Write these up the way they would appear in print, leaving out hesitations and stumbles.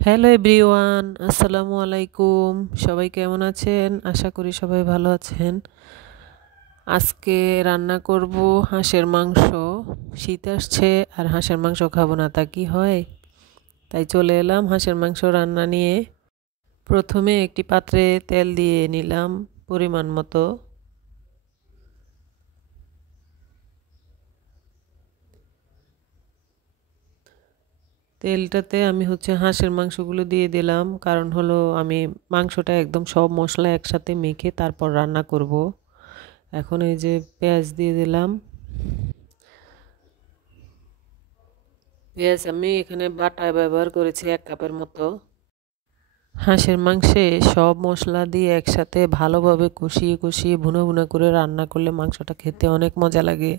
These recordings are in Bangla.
হ্যালো এভরিওয়ান, আসসালামু আলাইকুম। সবাই কেমন আছেন? আশা করি সবাই ভালো আছেন। আজকে রান্না করব হাঁসের মাংস। শীত আসছে আর হাঁসের মাংস খাবো না তা কি হয়? তাই চলে এলাম হাঁসের মাংস রান্না নিয়ে। প্রথমে একটি পাত্রে তেল দিয়ে নিলাম পরিমাণ মতো। তেলটাতে আমি হাঁসের মাংসগুলো দিয়ে দিলাম, কারণ হলো আমি মাংসটা একদম সব মশলা একসাথে মেখে তারপর রান্না করব। এখন এই যে পেঁয়াজ দিয়ে দিলাম। পেঁয়াজ আমি এখানে বাটা ব্যবহার করেছি 1 কাপের মতো। হাঁসের মাংসে সব মশলা দিয়ে একসাথে ভালোভাবে কষিয়ে কষিয়ে ভুনা ভুনা করে রান্না করলে মাংসটা খেতে অনেক মজা লাগে।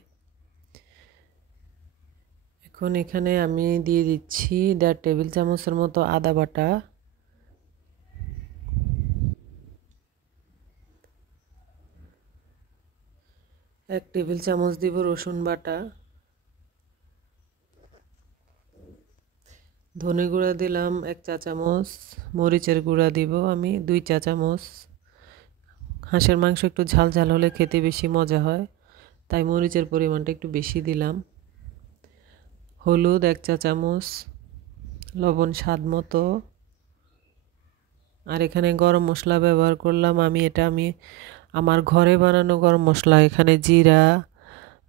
এখন এখানে আমি দিয়ে দিচ্ছি 1.5 টেবিল চামচের মতো আদা বাটা, 1 টেবিল চামচ দিব রসুন বাটা, ধনে গুঁড়া দিলাম 1 চা চামচ, মরিচের গুঁড়া দিব আমি 2 চা চামচ। হাঁসের মাংস একটু ঝাল ঝাল হলে খেতে বেশি মজা হয়, তাই মরিচের পরিমাণটা একটু বেশি দিলাম। হলুদ 1 চা চামচ, লবণ স্বাদ মতো। আর এখানে গরম মশলা ব্যবহার করলাম আমি আমার ঘরে বানানো গরম মশলা। এখানে জিরা,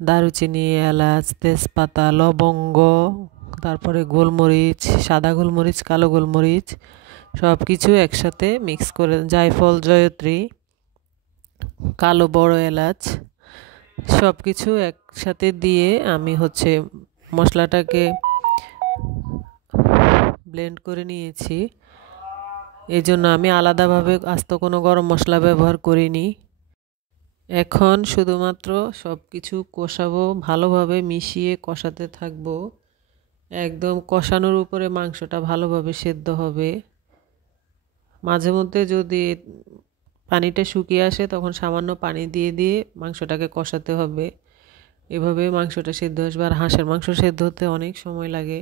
দারুচিনি, এলাচ, তেজপাতা, লবঙ্গ, তারপরে গোলমরিচ, সাদা গোলমরিচ, কালো গোলমরিচ সব কিছু একসাথে মিক্স করে, জায়ফল, জয়ত্রী, কালো বড় এলাচ সব কিছু একসাথে দিয়ে আমি মশলাটাকে ব্লেন্ড করে নিয়েছি। এই জন্য আমি আলাদাভাবে আস্ত কোনো গরম মশলা ব্যবহার করিনি। এখন শুধুমাত্র সব কিছু কষাবো, ভালোভাবে মিশিয়ে কষাতে থাকবো। একদম কষানোর উপরে মাংসটা ভালোভাবে সেদ্ধ হবে। মাঝে মধ্যে যদি পানিটা শুকিয়ে আসে তখন সামান্য পানি দিয়ে দিয়ে মাংসটাকে কষাতে হবে। এভাবে মাংসটা সেদ্ধ আসবে। আর হাঁসের মাংস সেদ্ধ হতে অনেক সময় লাগে।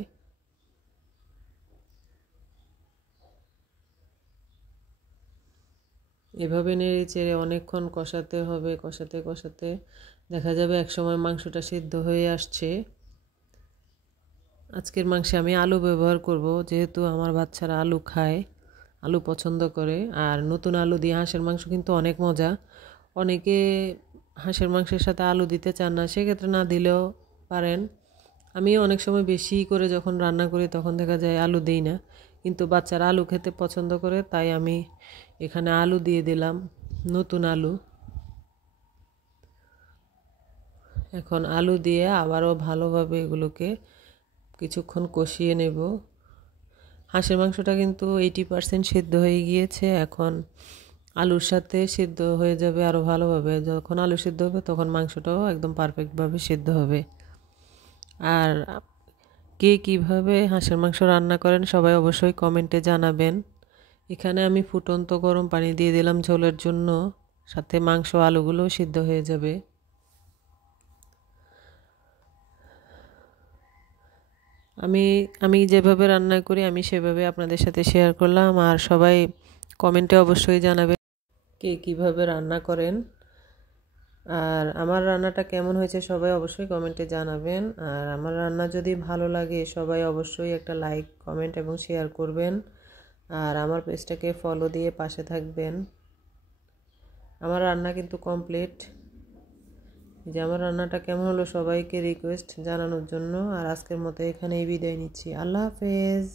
এভাবে নেড়ে চেড়ে অনেকক্ষণ কষাতে হবে। কষাতে কষাতে দেখা যাবে একসময় মাংসটা সেদ্ধ হয়ে আসছে। আজকের মাংসে আমি আলু ব্যবহার করব, যেহেতু আমার বাচ্চারা আলু খায়, আলু পছন্দ করে। আর নতুন আলু দিয়ে হাঁসের মাংস কিন্তু অনেক মজা। অনেকে হাঁসের মাংসের সাথে আলু দিতে চান না, সেক্ষেত্রে না দিলেও পারেন। আমি অনেক সময় বেশি করে যখন রান্না করি তখন দেখা যায় আলু দিই না, কিন্তু বাচ্চারা আলু খেতে পছন্দ করে, তাই আমি এখানে আলু দিয়ে দিলাম, নতুন আলু। এখন আলু দিয়ে আবারও ভালোভাবে এগুলোকে কিছুক্ষণ কষিয়ে নেব। হাঁসের মাংসটা কিন্তু 80% সিদ্ধ হয়ে গিয়েছে। এখন আলুর সাথে সিদ্ধ হয়ে যাবে আরও ভালোভাবে। যখন আলু সিদ্ধ হবে তখন মাংসটাও একদম পারফেক্টভাবে সিদ্ধ হবে। আর কে কীভাবে হাঁসের মাংস রান্না করেন সবাই অবশ্যই কমেন্টে জানাবেন। এখানে আমি ফুটন্ত গরম পানি দিয়ে দিলাম ঝোলের জন্য, সাথে মাংস আলুগুলোও সিদ্ধ হয়ে যাবে। আমি আমি যেভাবে রান্না করি আমি সেভাবে আপনাদের সাথে শেয়ার করলাম। আর সবাই কমেন্টে অবশ্যই জানাবেন কে কীভাবে রান্না করেন। আর আমার রান্নাটা কেমন হয়েছে সবাই অবশ্যই কমেন্টে জানাবেন। আর আমার রান্না যদি ভালো লাগে সবাই অবশ্যই একটা লাইক, কমেন্ট এবং শেয়ার করবেন। আর আমার পেজটাকে ফলো দিয়ে পাশে থাকবেন। আমার রান্না কিন্তু কমপ্লিট। যে আমার রান্নাটা কেমন হলো সবাইকে রিকোয়েস্ট জানানোর জন্য। আর আজকের মতো এখানেই বিদায় নিচ্ছি। আল্লাহ হাফেজ।